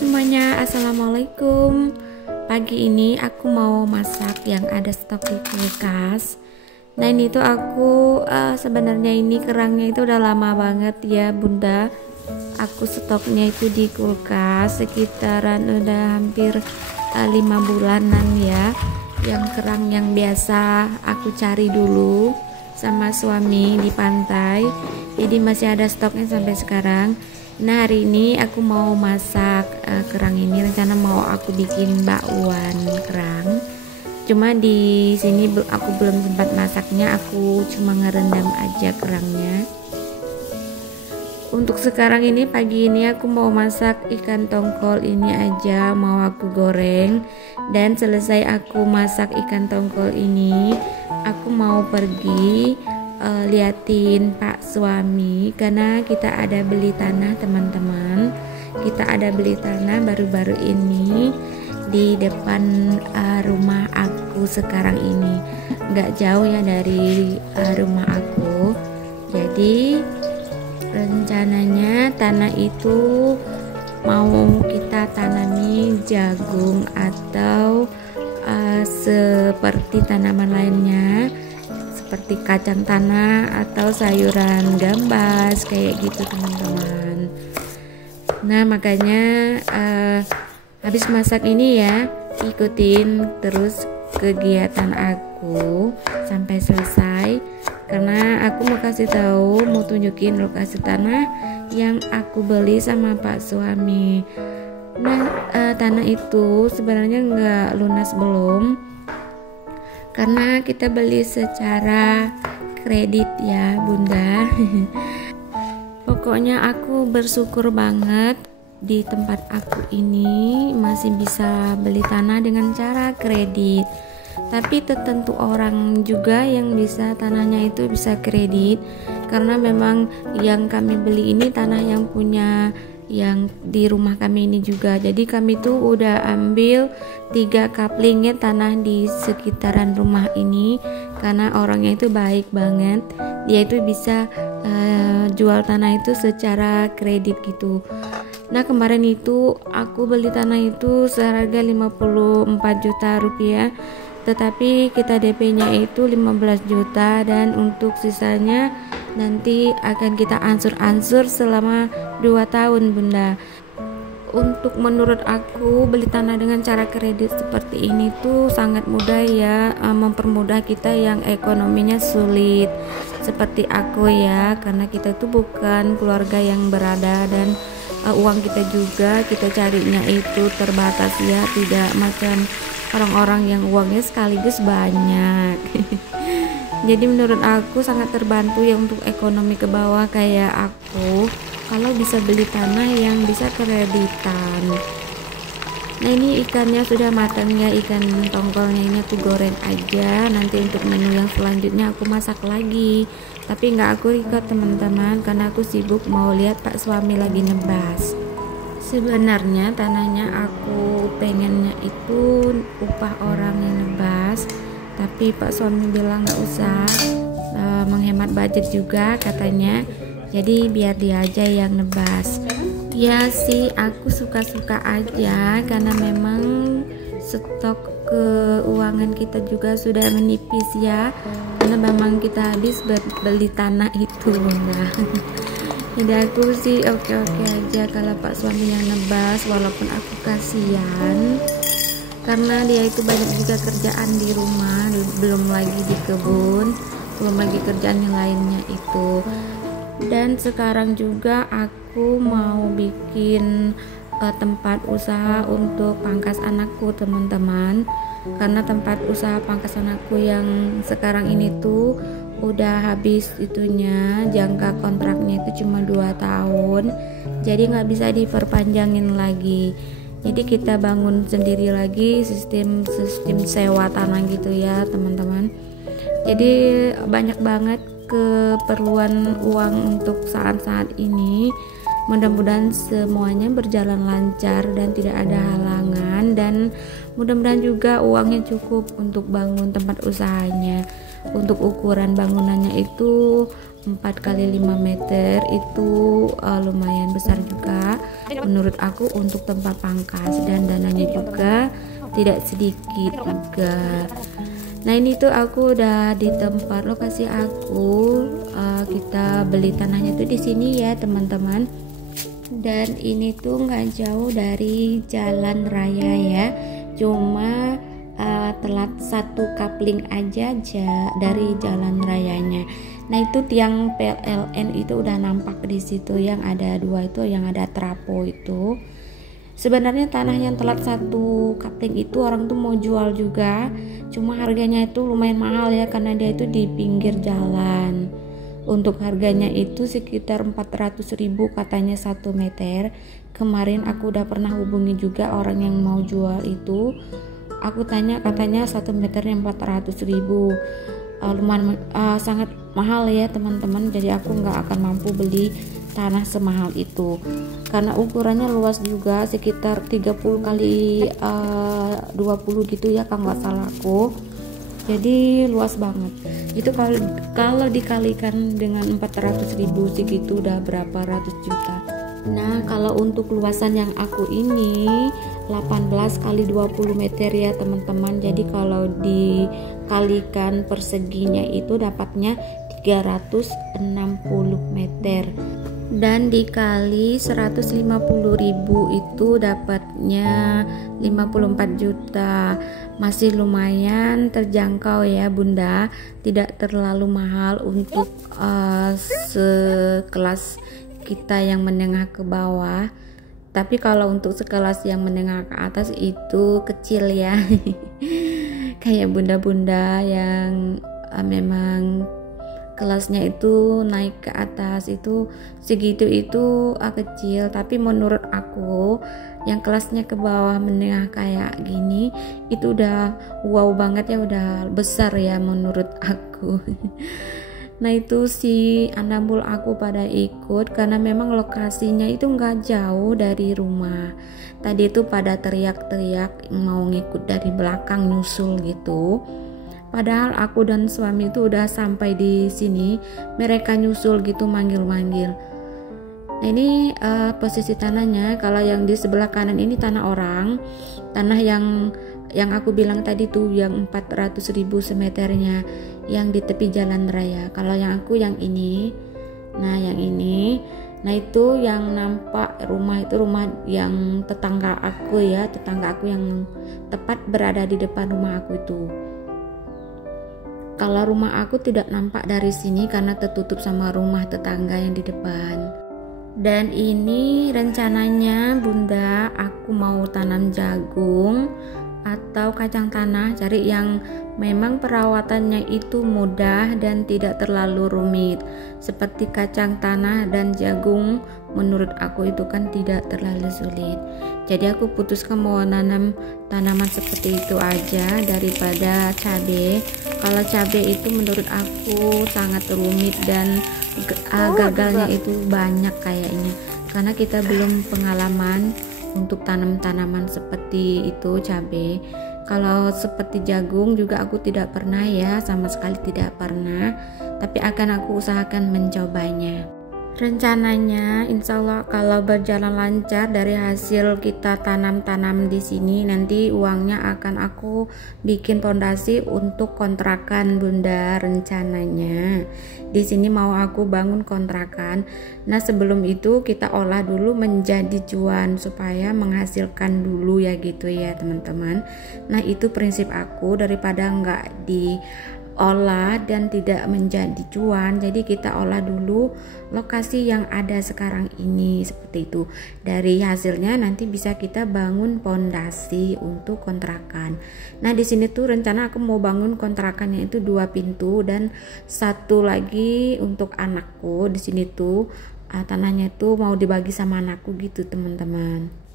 semuanya, assalamualaikum. Pagi ini aku mau masak yang ada stok di kulkas. Nah ini tuh aku sebenarnya ini kerangnya itu udah lama banget ya bunda. Aku stoknya itu di kulkas sekitaran udah hampir 5 bulanan ya. Yang kerang yang biasa aku cari dulu sama suami di pantai. Jadi masih ada stoknya sampai sekarang. Nah hari ini aku mau masak kerang ini, rencana mau aku bikin bakwan kerang. Cuma di sini aku belum sempat masaknya, aku cuma ngerendam aja kerangnya. Untuk sekarang ini pagi ini aku mau masak ikan tongkol ini aja, mau aku goreng. Dan selesai aku masak ikan tongkol ini, aku mau pergi liatin Pak suami karena kita ada beli tanah teman-teman. Kita ada beli tanah baru-baru ini di depan rumah aku sekarang ini, nggak jauh ya dari rumah aku. Jadi rencananya tanah itu mau kita tanami jagung atau seperti tanaman lainnya seperti kacang tanah atau sayuran gambas kayak gitu teman-teman. Nah makanya habis masak ini ya ikutin terus kegiatan aku sampai selesai, karena aku mau kasih tahu, mau tunjukin lokasi tanah yang aku beli sama Pak suami. Nah tanah itu sebenarnya nggak lunas belum, karena kita beli secara kredit ya bunda. Pokoknya aku bersyukur banget di tempat aku ini masih bisa beli tanah dengan cara kredit. Tapi tertentu orang juga yang bisa tanahnya itu bisa kredit, karena memang yang kami beli ini tanah yang punya yang di rumah kami ini juga. Jadi kami tuh udah ambil 3 kaplingnya tanah di sekitaran rumah ini, karena orangnya itu baik banget. Dia itu bisa jual tanah itu secara kredit gitu. Nah kemarin itu aku beli tanah itu seharga 54 juta rupiah, tetapi kita DP-nya itu 15 juta dan untuk sisanya nanti akan kita ansur-ansur selama 2 tahun bunda. Untuk menurut aku beli tanah dengan cara kredit seperti ini tuh sangat mudah ya, mempermudah kita yang ekonominya sulit seperti aku ya, karena kita tuh bukan keluarga yang berada dan uang kita juga kita carinya itu terbatas ya, tidak macam orang-orang yang uangnya sekaligus banyak. Jadi menurut aku sangat terbantu ya untuk ekonomi ke bawah kayak aku kalau bisa beli tanah yang bisa kreditan. Nah ini ikannya sudah matang ya, ikan tongkolnya ini aku goreng aja. Nanti untuk menu yang selanjutnya aku masak lagi, tapi nggak aku record teman-teman karena aku sibuk mau lihat Pak suami lagi nebas. Sebenarnya tanahnya aku pengennya itu upah orang yang nebas, tapi Pak suami bilang nggak usah, menghemat budget juga katanya, jadi biar dia aja yang nebas. Ya sih aku suka-suka aja, karena memang stok keuangan kita juga sudah menipis ya, karena memang kita habis beli tanah itu. Nah jadi aku sih oke-oke aja kalau Pak suami yang nebas, walaupun aku kasihan karena dia itu banyak juga kerjaan di rumah, belum lagi di kebun, belum lagi kerjaan yang lainnya itu. Dan sekarang juga aku mau bikin tempat usaha untuk pangkas anakku teman-teman, karena tempat usaha pangkas anakku yang sekarang ini tuh udah habis itunya, jangka kontraknya itu cuma 2 tahun, jadi nggak bisa diperpanjangin lagi. Jadi kita bangun sendiri lagi sistem sewa tanah gitu ya teman-teman. Jadi banyak banget keperluan uang untuk saat-saat ini. Mudah-mudahan semuanya berjalan lancar dan tidak ada halangan, dan mudah-mudahan juga uangnya cukup untuk bangun tempat usahanya. Untuk ukuran bangunannya itu 4 kali 5 meter itu lumayan besar juga menurut aku untuk tempat pangkas, dan dananya juga tidak sedikit juga. Nah ini tuh aku udah di tempat lokasi aku, kita beli tanahnya tuh di sini ya teman-teman, dan ini tuh nggak jauh dari jalan raya ya, cuma telat 1 kapling aja dari jalan rayanya. Nah itu tiang PLN itu udah nampak di situ, yang ada 2 itu, yang ada trapo itu. Sebenarnya tanah yang telat 1 kapling itu orang tuh mau jual juga, cuma harganya itu lumayan mahal ya, karena dia itu di pinggir jalan. Untuk harganya itu sekitar 400.000 katanya 1 meter. Kemarin aku udah pernah hubungi juga orang yang mau jual itu, aku tanya, katanya 1 meternya 400.000. Lumayan sangat mahal ya teman-teman, jadi aku nggak akan mampu beli tanah semahal itu, karena ukurannya luas juga, sekitar 30 kali 20 gitu ya kalau nggak salah aku, jadi luas banget itu. Kalau dikalikan dengan 400.000 segitu udah berapa ratus juta. Nah kalau untuk luasan yang aku ini 18 kali 20 meter ya teman-teman, jadi kalau dikalikan perseginya itu dapatnya 360 meter, dan dikali 150.000 itu dapatnya 54 juta. Masih lumayan terjangkau ya bunda, tidak terlalu mahal untuk sekelas kita yang menengah ke bawah. Tapi kalau untuk sekelas yang menengah ke atas itu kecil ya. Kayak bunda-bunda yang memang kelasnya itu naik ke atas itu segitu itu kecil, tapi menurut aku yang kelasnya ke bawah menengah kayak gini itu udah wow banget ya, udah besar ya menurut aku. Nah itu si anambul aku pada ikut karena memang lokasinya itu nggak jauh dari rumah. Tadi itu pada teriak-teriak mau ngikut dari belakang nyusul gitu. Padahal aku dan suami itu udah sampai di sini, mereka nyusul gitu manggil-manggil. Nah ini posisi tanahnya, kalau yang di sebelah kanan ini tanah orang, tanah yang aku bilang tadi tuh yang 400.000 semeternya, yang di tepi jalan raya. Kalau yang aku yang ini, nah yang ini, nah itu yang nampak rumah itu rumah yang tetangga aku ya, tetangga aku yang tepat berada di depan rumah aku itu. Kalau rumah aku tidak nampak dari sini karena tertutup sama rumah tetangga yang di depan. Dan ini rencananya bunda, aku mau tanam jagung atau kacang tanah, cari yang memang perawatannya itu mudah dan tidak terlalu rumit. Seperti kacang tanah dan jagung menurut aku itu kan tidak terlalu sulit. Jadi aku putuskan mau nanam tanaman seperti itu aja daripada cabai. Kalau cabai itu menurut aku sangat rumit dan gagalnya itu banyak kayaknya, karena kita belum pengalaman untuk tanam tanaman seperti itu cabai. Kalau seperti jagung juga aku tidak pernah ya, sama sekali tidak pernah, tapi akan aku usahakan mencobanya. Rencananya insya Allah kalau berjalan lancar dari hasil kita tanam-tanam di sini, nanti uangnya akan aku bikin pondasi untuk kontrakan bunda. Rencananya di sini mau aku bangun kontrakan. Nah sebelum itu kita olah dulu menjadi cuan supaya menghasilkan dulu ya gitu ya teman-teman. Nah itu prinsip aku, daripada nggak diolah dan tidak menjadi cuan, jadi kita olah dulu lokasi yang ada sekarang ini seperti itu. Dari hasilnya nanti bisa kita bangun pondasi untuk kontrakan. Nah di sini tuh rencana aku mau bangun kontrakannya itu 2 pintu dan 1 lagi untuk anakku. Di sini tuh tanahnya tuh mau dibagi sama anakku gitu teman-teman.